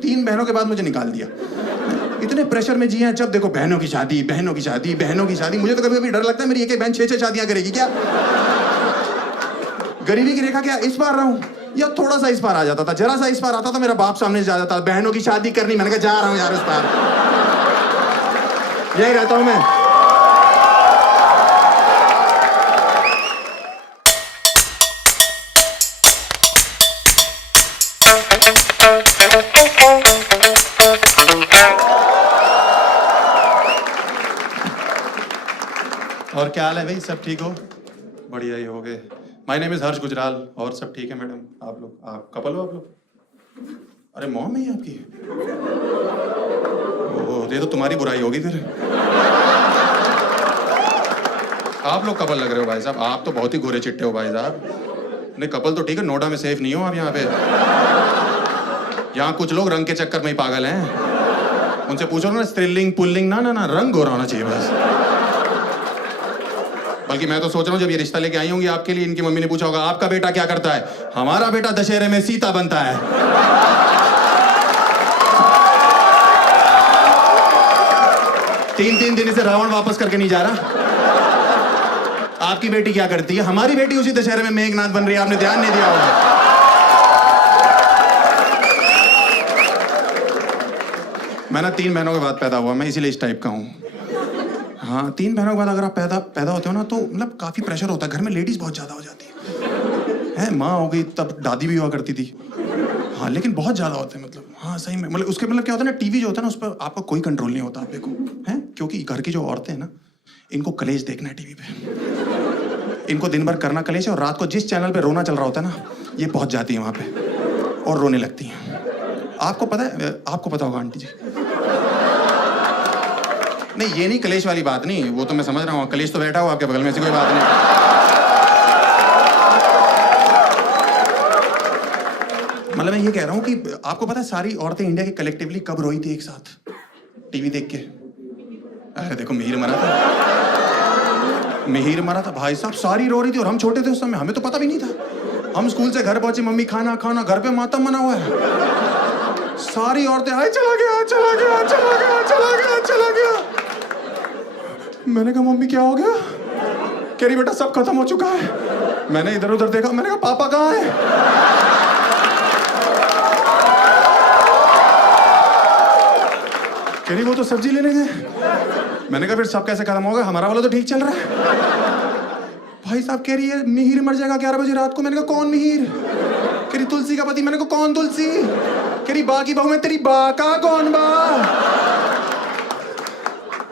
3 बहनों के बाद मुझे निकाल दिया। इतने प्रेशर में जिए, जब देखो बहनों की शादी, बहनों की शादी, बहनों की शादी। मुझे तो कभी कभी डर लगता है मेरी एक एक बहन 6-6 शादियां करेगी क्या। गरीबी की रेखा क्या इस बार रहा हूं, या थोड़ा सा इस बार आ जाता था, जरा सा इस बार आता था, मेरा बाप सामने से आ जाता, बहनों की शादी करनी। मैंने कहा जा रहा हूं यार इस बार, यही रहता हूं मैं। और क्या हाल है भाई, सब ठीक हो? बढ़िया ही हो गए। माय नेम इज हर्ष गुजराल। और सब ठीक है मैडम? आप लोग, आप कपल हो आप लोग? अरे मॉम है ये आपकी? ओह, ये तो तुम्हारी बुराई होगी फिर। आप लोग कपल लग रहे हो भाई साहब, आप तो बहुत ही गोरे चिट्टे हो भाई साहब। नहीं कपल तो ठीक है, नोएडा में सेफ नहीं हो आप यहाँ पे। यहाँ कुछ लोग रंग के चक्कर में ही पागल हैं। उनसे पूछो ना स्त्रीलिंग पुल्लिंग, ना ना ना, रंग गोरा होना चाहिए बस। बल्कि मैं तो सोच रहा हूँ जब ये रिश्ता लेके आई होंगी आपके लिए, इनकी मम्मी ने पूछा होगा आपका बेटा क्या करता है? हमारा बेटा दशहरे में सीता बनता है। 3-3 दिन से रावण वापस करके नहीं जा रहा। आपकी बेटी क्या करती है? हमारी बेटी उसी दशहरे में मेघनाथ बन रही है, आपने ध्यान नहीं दिया होगा। मैं ना 3 बहनों के बाद पैदा हुआ, मैं इसीलिए इस टाइप का हूँ। हाँ, 3 बहनों के बाद अगर आप पैदा होते हो ना, तो मतलब काफी प्रेशर होता है घर में, लेडीज बहुत ज्यादा हो जाती है। माँ हो गई तब दादी भी हुआ करती थी। हाँ लेकिन बहुत ज्यादा होते हैं, मतलब हाँ सही में, मतलब उसके मतलब क्या होता है ना, टीवी जो होता है ना उस पर आपका कोई कंट्रोल नहीं होता। आप देखो हैं, क्योंकि घर की जो औरतें हैं ना, इनको कलेश देखना है टीवी पे। इनको दिन भर करना कलेश है, और रात को जिस चैनल पे रोना चल रहा होता है ना, ये पहुंच जाती है वहां पे और रोने लगती हैं। आपको पता है, आपको पता होगा आंटी जी। नहीं ये नहीं, कलेश वाली बात नहीं, वो तो मैं समझ रहा हूँ, कलेश तो बैठा हो आपके बगल में, ऐसी कोई बात नहीं। मतलब मैं ये कह रहा हूँ कि आपको पता है सारी औरतें इंडिया की कलेक्टिवली कब रोई थी एक साथ टीवी देख के? अरे देखो मिहिर मरा था, मिहिर मरा था भाई साहब, सारी रो रही थी और हम छोटे थे उस समय, हमें तो पता भी नहीं था। हम स्कूल से घर पहुंचे, मम्मी खाना खाना, घर पे मातम मना हुआ है। सारी औरतें हाय चला गया चला गया चला गया चला गया चला गया। मैंने कहा मम्मी क्या हो गया? कह रही बेटा सब खत्म हो चुका है। मैंने इधर उधर देखा, मैंने कहा पापा कहाँ है? कह रही वो तो सब्जी लेने गए। मैंने कहा फिर सब कैसे खत्म होगा, हमारा वाला तो ठीक चल रहा है। भाई साहब कह रही है मिहिर मर जाएगा 11 बजे रात को। मैंने कहा कौन मिहिर? कह रही तुलसी का पति। मैंने कहा कौन तुलसी? कह रही बा की बहू में तेरी बा का कौन बा?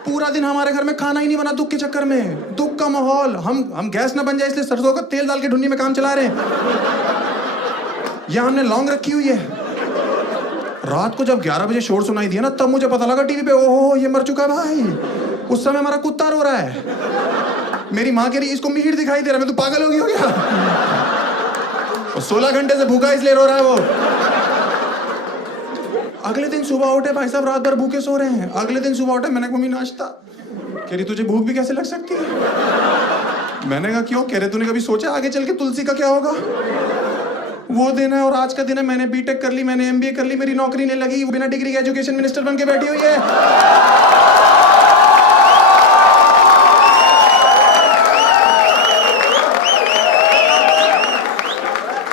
पूरा दिन हमारे घर में खाना ही नहीं बना दुख के चक्कर में, दुख का माहौल। हम गैस ना बन जाए इसलिए सरसों का तेल डाल के ढूंढनी में काम चला रहे हैं। यहाँ हमने लौंग रखी हुई है। रात को जब 11 बजे शोर सुनाई दिया ना, तब मुझे पता लगा टीवी पे, ओहो ये मर चुका है भाई। उस समय हमारा कुत्ता रो रहा है। मेरी माँ कह रही इसको मिहिर दिखाई दे रहा है। मैं तो पागल हो गई हो गया? 16 घंटे से भूखा इसलिए रो रहा है वो। अगले दिन सुबह उठे भाई साहब, रात भर भूखे सो रहे हैं। अगले दिन सुबह उठे, मैंने कहा मम्मी नाश्ता। कह रही तुझे भूख भी कैसे लग सकती है? मैंने कहा क्यों? कह रहे तूने कभी सोचा आगे चल के तुलसी का क्या होगा? वो दिन है और आज का दिन है। मैंने बीटेक कर ली, मैंने एमबीए कर ली, मेरी नौकरी नहीं लगी, बिना डिग्री के एजुकेशन मिनिस्टर बन के बैठी हुई है।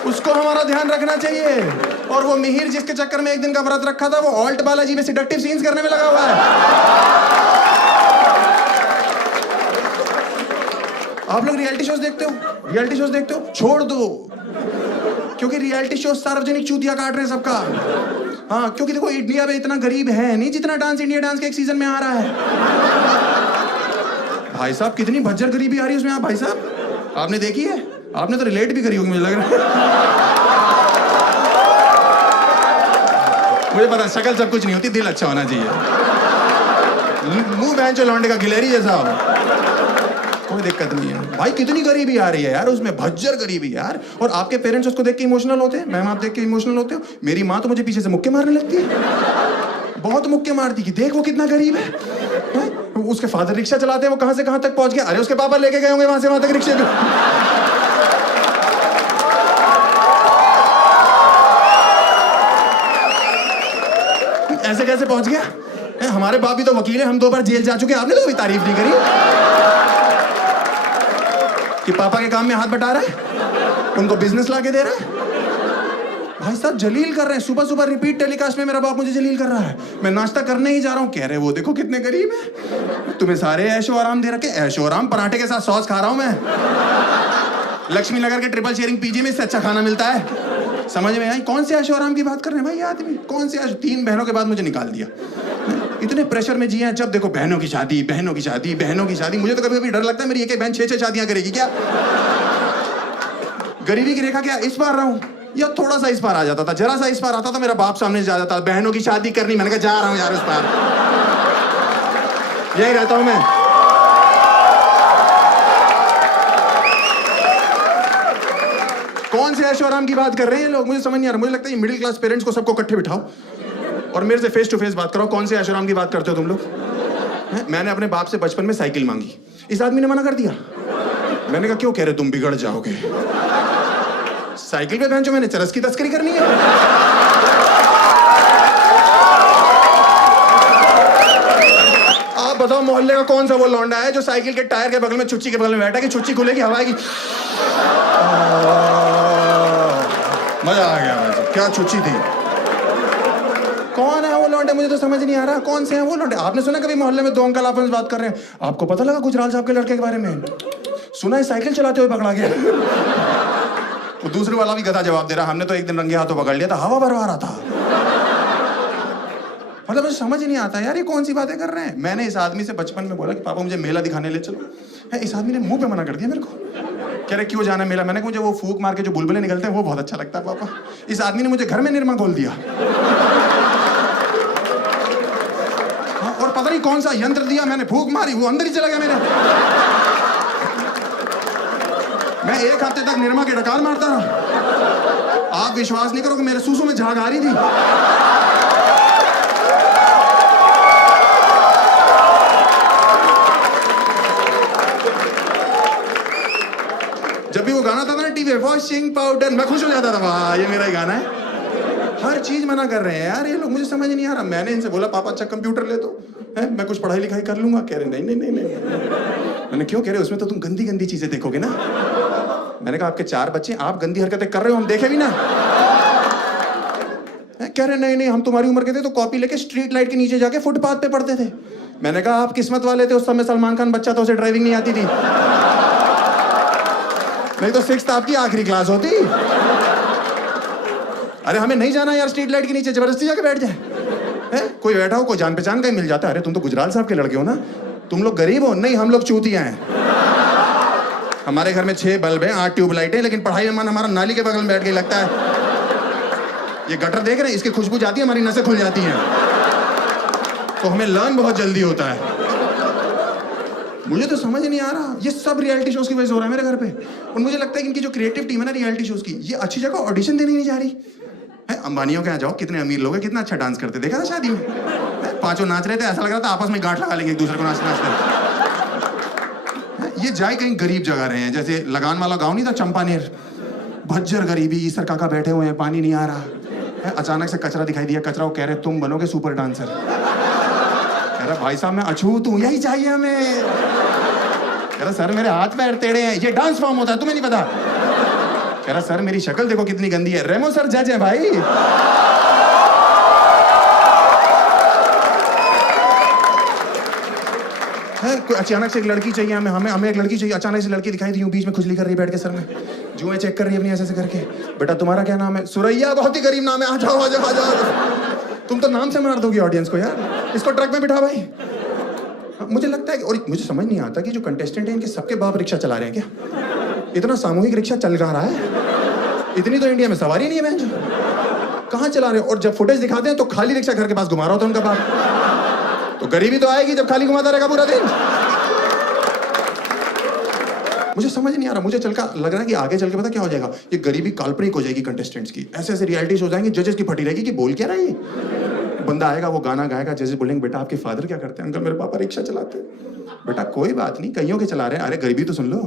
उसको हमारा ध्यान रखना चाहिए। और वो मिहिर जिसके चक्कर में एक दिन का व्रत रखा था, वो ऑल्ट बालाजी में सिडक्टिव सीन्स करने में लगा हुआ है। आप लोग रियलिटी शोज देखते हो? रियलिटी शोज देखते हो? छोड़ दो, क्योंकि रियलिटी शो सार्वजनिक चूतिया काट रहे हैं सबका। हाँ क्योंकि देखो इंडिया में इतना गरीब है नहीं जितना डांस इंडिया डांस के एक सीजन में आ रहा है। भाई साहब कितनी भज्जर गरीबी आ रही है उसमें। आप भाई साहब आपने देखी है? आपने तो रिलेट भी करी होगी मुझे लग रहा है। मुझे पता शक्ल सब कुछ नहीं होती, दिल अच्छा होना चाहिए। मुंह बहन चो लौंडे का गिलहरी जैसा हो, कोई दिक्कत नहीं है भाई। कितनी गरीबी आ रही है यार उसमें, भज्जर गरीबी यार। और आपके पेरेंट्स उसको देख के इमोशनल होते हैं। मैम आप देख के इमोशनल होते हो? मेरी माँ तो मुझे पीछे से मुक्के मारने लगती है, बहुत मुक्के मारती कि देख वो कितना गरीब है। उसके फादर रिक्शा चलाते हैं, वो कहां से कहां तक पहुंच गया। अरे उसके पापा लेके गए होंगे वहां से वहां तक रिक्शे पे। ऐसे कैसे पहुंच गया? हमारे बाप भी तो वकील है, हम 2 बार जेल जा चुके, आपने तो कोई तारीफ नहीं करी कि पापा के काम में हाथ बटा रहा है, उनको बिजनेस लाके दे रहा है। भाई साहब जलील कर रहे हैं, सुबह सुबह रिपीट टेलीकास्ट में मेरा बाप मुझे जलील कर रहा है। मैं नाश्ता करने ही जा रहा हूँ, कह रहे वो देखो कितने गरीब है, तुम्हें सारे ऐशो आराम दे रखे। ऐशो आराम पराठे के साथ सॉस खा रहा हूं मैं। लक्ष्मी नगर के ट्रिपल शेयरिंग पीजी में इससे अच्छा खाना मिलता है। समझ में आई? कौन से ऐशो आराम की बात कर रहे हैं भाई ये आदमी? कौन से 3 बहनों के बाद मुझे निकाल दिया। इतने प्रेशर में जिए हैं, जब देखो बहनों की शादी, बहनों की शादी, बहनों की शादी। मुझे तो कभी कभी डर लगता है मेरी एक बहन 6-6 शादियां करेगी क्या? गरीबी की रेखा क्या इस बार रहा हूं, या थोड़ा सा इस बार आ जाता था, जरा सा इस बार आता था, मेरा बाप सामने जा जाता, बहनों की शादी करनी। मैंने कहा जा रहा हूं यार इस बार, यही रहता हूं मैं। कौन से ऐशो आराम की बात कर रहे हैं लोग? मुझे समझ नहीं आ रहा। मुझे लगता है मिडिल क्लास पेरेंट्स को सबको इकट्ठे बिठाओ और मेरे से फेस टू फेस बात कराओ। कौन से ऐशो आराम की बात करते हो तुम लोग? मैंने अपने बाप से बचपन में साइकिल मांगी, इस आदमी ने मना कर दिया। मैंने कहा क्यों? कह रहे तुम बिगड़ जाओगे। साइकिल पे बहन जो मैंने चरस की तस्करी करनी है। आप बताओ मोहल्ले का कौन सा वो लौंडा है जो साइकिल के टायर के बगल में, छुच्ची के बगल में बैठा कि छुच्ची खुलेगी, हवा आएगी, मजा आ गया। क्या छुच्ची थी? कौन है वो लौंडे? मुझे तो समझ नहीं आ रहा कौन से हैं वो लौंडे। आपने सुना कभी मोहल्ले में 2 अंकल आपस में बात कर रहे हैं? आपको पता लगा गुजराल साहब के लड़के के बारे में? सुना है साइकिल चलाते हुए पकड़ा गया। वो दूसरे वाला भी गधा जवाब दे रहा, हमने तो एक दिन रंगे हाथों पकड़ लिया था, हवा भरवा रहा था। मतलब मुझे समझ नहीं आता यार ये कौन सी बातें कर रहे हैं। मैंने इस आदमी से बचपन में बोला कि पापा मुझे मेला दिखाने ले चलो। इस आदमी ने मुंह पे मना कर दिया मेरे को। कह रहे क्यों जाना मेला? मैंने कहा मुझे वो फूक मार के जो बुलबुले निकलते हैं वो बहुत अच्छा लगता है पापा। इस आदमी ने मुझे घर में निरमा खोल दिया। और पता नहीं कौन सा यंत्र दिया, मैंने फूक मारी, वो अंदर ही चला गया मेरे। मैं 1 हफ्ते तक निरमा के डकार मारता रहा। आप विश्वास नहीं करोगे मेरे सूसू में झाग आ रही थी। जब भी वो गाना था ना टीवी वॉशिंग पाउडर, मैं खुश हो जाता था, वाह ये मेरा ही गाना है। हर चीज मना कर रहे हैं यार ये लोग, मुझे समझ नहीं आ रहा। मैंने इनसे बोला पापा अच्छा कंप्यूटर ले दो, मैं कुछ पढ़ाई लिखाई कर लूंगा। कह रहे नहीं नहीं नहीं नहीं। मैंने क्यों? कह रहे उसमें तो तुम गंदी गंदी चीजें देखोगे ना। मैंने कहा आपके 4 बच्चे, आप गंदी हरकतें कर रहे हो, हम देखे भी ना। कह रहे नहीं नहीं हम तुम्हारी उम्र के थे तो कॉपी लेके स्ट्रीट लाइट के नीचे जाके फुटपाथ पे पढ़ते थे। मैंने कहा आप किस्मत वाले थे, उस समय सलमान खान बच्चा था, उसे ड्राइविंग नहीं आती थी, नहीं तो 6th आपकी आखिरी क्लास होती। अरे हमें नहीं जाना यार स्ट्रीट लाइट के नीचे, जबरदस्ती जाके बैठ जाए। कोई बैठा हो, कोई जान पहचान का ही मिल जाता है। अरे तुम तो गुजराल साहब के लड़के हो ना, तुम लोग गरीब हो? नहीं हम लोग चूतिया हैं। हमारे घर में 6 बल्ब हैं, 8 ट्यूबलाइट हैं, लेकिन पढ़ाई में मन हमारा नाली के बगल में बैठ के लगता है। ये गटर देख रहे हैं, इसकी खुशबू जाती है, हमारी नसें खुल जाती हैं, तो हमें लर्न बहुत जल्दी होता है। मुझे तो समझ नहीं आ रहा, ये सब रियलिटी शोज की वजह से हो रहा है मेरे घर पे। और मुझे लगता है कि इनकी जो क्रिएटिव टीम है ना रियलिटी शोज की, ये अच्छी जगह ऑडिशन देने नहीं जा रही है। अंबानियों के यहाँ जाओ, कितने अमीर लोग हैं, कितना अच्छा डांस करते, देखा था शादी में? 5 नाच रहे थे, ऐसा लग रहा था आपस में गांठ लगा लेंगे एक दूसरे को नाचते नाचते। ये जाए कहीं गरीब जगह रहे हैं, जैसे लगान वाला गाँव नहीं था चंपानेर, भज्जर गरीबी, ईसर काका बैठे हुए हैं, पानी नहीं आ रहा। अचानक से कचरा दिखाई दिया, कचरा, वो कह रहे तुम बनोगे सुपर डांसर। कह रहा भाई साहब मैं अछूत हूँ, यही चाहिए हमें। कह रहा सर मेरे हाथ पैर टेढ़े हैं, ये डांस फॉर्म होता है, तुम्हें नहीं पता? कह रहा सर मेरी शक्ल देखो कितनी गंदी है। रेमो सर जज है भाई। कोई अचानक से एक लड़की चाहिए, हमें एक लड़की चाहिए। अचानक से लड़की दिखाई दी, यूं बीच में खुजली कर रही है बैठ के, सर में जुएं चेक कर रही है अपनी ऐसे करके। बेटा तुम्हारा क्या नाम है? सुरैया, बहुत ही गरीब नाम है, आ जाओ आ जाओ आ जाओ। तुम तो नाम से मार दोगी ऑडियंस को यार। इसको ट्रक में बिठा भाई। मुझे लगता है कि, और मुझे समझ नहीं आता कि जो कंटेस्टेंट है इनके सबके बाप रिक्शा चला रहे हैं क्या? इतना सामूहिक रिक्शा चल रहा है, इतनी तो इंडिया में सवारी नहीं है बहन जो। कहाँ चला रहे हो? और जब फुटेज दिखाते हैं तो खाली रिक्शा घर के पास घुमा रहा होता है उनका बाप। तो गरीबी तो आएगी जब खाली घुमाता रहेगा पूरा दिन। मुझे समझ नहीं आ रहा। मुझे लग रहा है कि आगे चल के पता क्या हो जाएगा, ये गरीबी काल्पनिक हो जाएगी कंटेस्टेंट्स की। ऐसे ऐसे रियलिटीज हो जाएंगे, जजेस की फटी रहेगी कि बोल क्या रहा है ये। बंदा आएगा, वो गाना गाएगा, जजेस बोलेंगे बेटा आपके फादर क्या करते हैं? अंकल मेरे पापा रिक्शा चलाते हैं। बेटा कोई बात नहीं, कईयों के चला रहे हैं। अरे गरीबी तो सुन लो,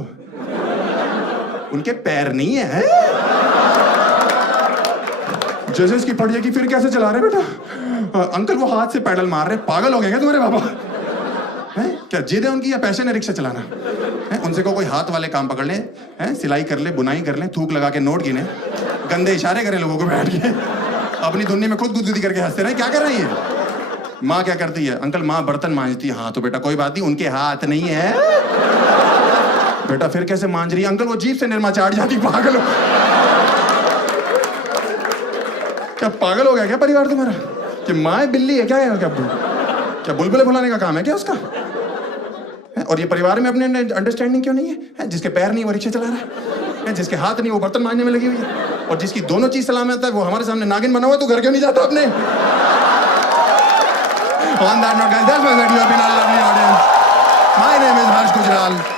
उनके पैर नहीं है। जजेस की फट जाएगी, फिर कैसे चला रहे बेटा? अंकल वो हाथ से पैडल मार रहे, पागल हो गए क्या तुम्हारे पापा? हैं क्या जिद है उनकी या पैशन है रिक्शा चलाना? हैं उनसे को कोई हाथ वाले काम पकड़ ले, हैं सिलाई कर ले, बुनाई कर ले, थूक लगा के नोट गिने, गंदे इशारे करें लोगों को बैठ के, अपनी धुन्नी में खुद गुदगुदी करके हंसते रहे। क्या कर रही है? माँ क्या करती है? अंकल माँ बर्तन मांजती है। हाँ तो बेटा कोई बात नहीं, उनके हाथ नहीं है। बेटा फिर कैसे मांज रही है? अंकल वो जीभ से निरमा चाट जाती। पागल हो क्या? पागल हो गया क्या परिवार तुम्हारा? कि माँ बिल्ली है क्या? क्या बुलबुले फुलाने का काम है क्या उसका? और ये परिवार में अपने अंडरस्टैंडिंग क्यों नहीं है? जिसके पैर नहीं वो रिक्शा चला रहा है, जिसके हाथ नहीं वो बर्तन मांजने में लगी हुई है, और जिसकी दोनों चीज सलामत है वो हमारे सामने नागिन बना हुआ है। तो घर क्यों नहीं जाता अपने? On that note, guys, that's my video. I've been a lovely audience. My name is Harsh Gujral.